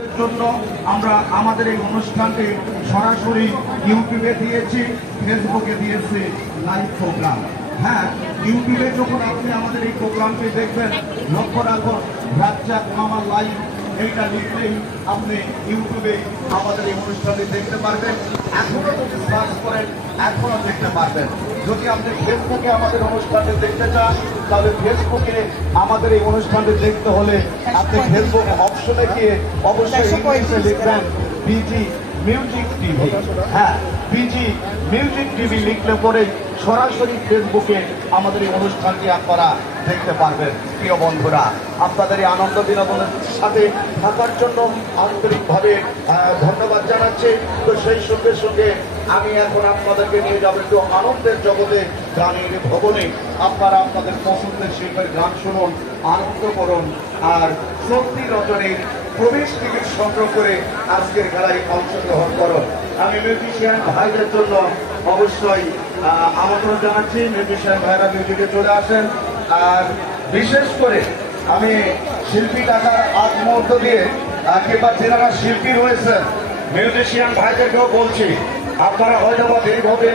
জন্য আমরা আমাদের এই অনুষ্ঠানটি সরাসরি ইউটিউবে দিয়েছি ফেসবুকে দিয়েছি লাইভ প্রোগ্রাম হ্যাঁ ইউটিউবে যখন আপনি আমাদের এই প্রোগ্রামটি দেখবেন, লক্ষ্য রাখুন রাজ্জাক মামা লাইভ এইটা লিখলেই আপনি ইউটিউবে আমাদের এই অনুষ্ঠানটি দেখতে পারবেন। এখনও যদি সার্চ করেন এখনও দেখতে পারবেন। যদি আপনি ফেসবুকে আমাদের অনুষ্ঠানটি দেখতে চান তাহলে ফেসবুকে আমাদের এই অনুষ্ঠানটি দেখতে হলে আপনি ফেসবুক অপশনে গিয়ে অবশ্যই ইংলিশে লিখবেন বিজি মিউজিক টিভি হ্যাঁ বিজি মিউজিক টিভি লিখলে পরে সরাসরি ফেসবুকে আমাদের এই অনুষ্ঠানটি আপনারা দেখতে পারবেন, প্রিয় বন্ধুরা। আপনাদের এই আনন্দ বিনোদনের সাথে থাকার জন্য আন্তরিকভাবে ধন্যবাদ জানাচ্ছি। তো সেই সঙ্গে সঙ্গে আমি এখন আপনাদেরকে নিয়ে যাব একটু আনন্দের জগতে গানের ভবনে। আপনারা আপনাদের পছন্দের শিল্পের গান শুনুন, আনন্দ করুন, আর সত্যি রজনীর প্রবেশ টিকিট সংগ্রহ করে আজকের খেলায় অংশগ্রহণ করুন। আমি মিউজিশিয়ান ভাইদের জন্য অবশ্যই আমন্ত্রণ জানাচ্ছি। মিউজিশিয়ান ভাইরা মিউজিকে চলে আসেন। আর বিশেষ করে আমি শিল্পী টাকার আগ মুহূর্ত দিয়ে কিংবা যারা শিল্পী রয়েছেন। মিউজিশিয়ান ভাইদেরকেও বলছি, আপনারা হয়তো দীর্ঘদিন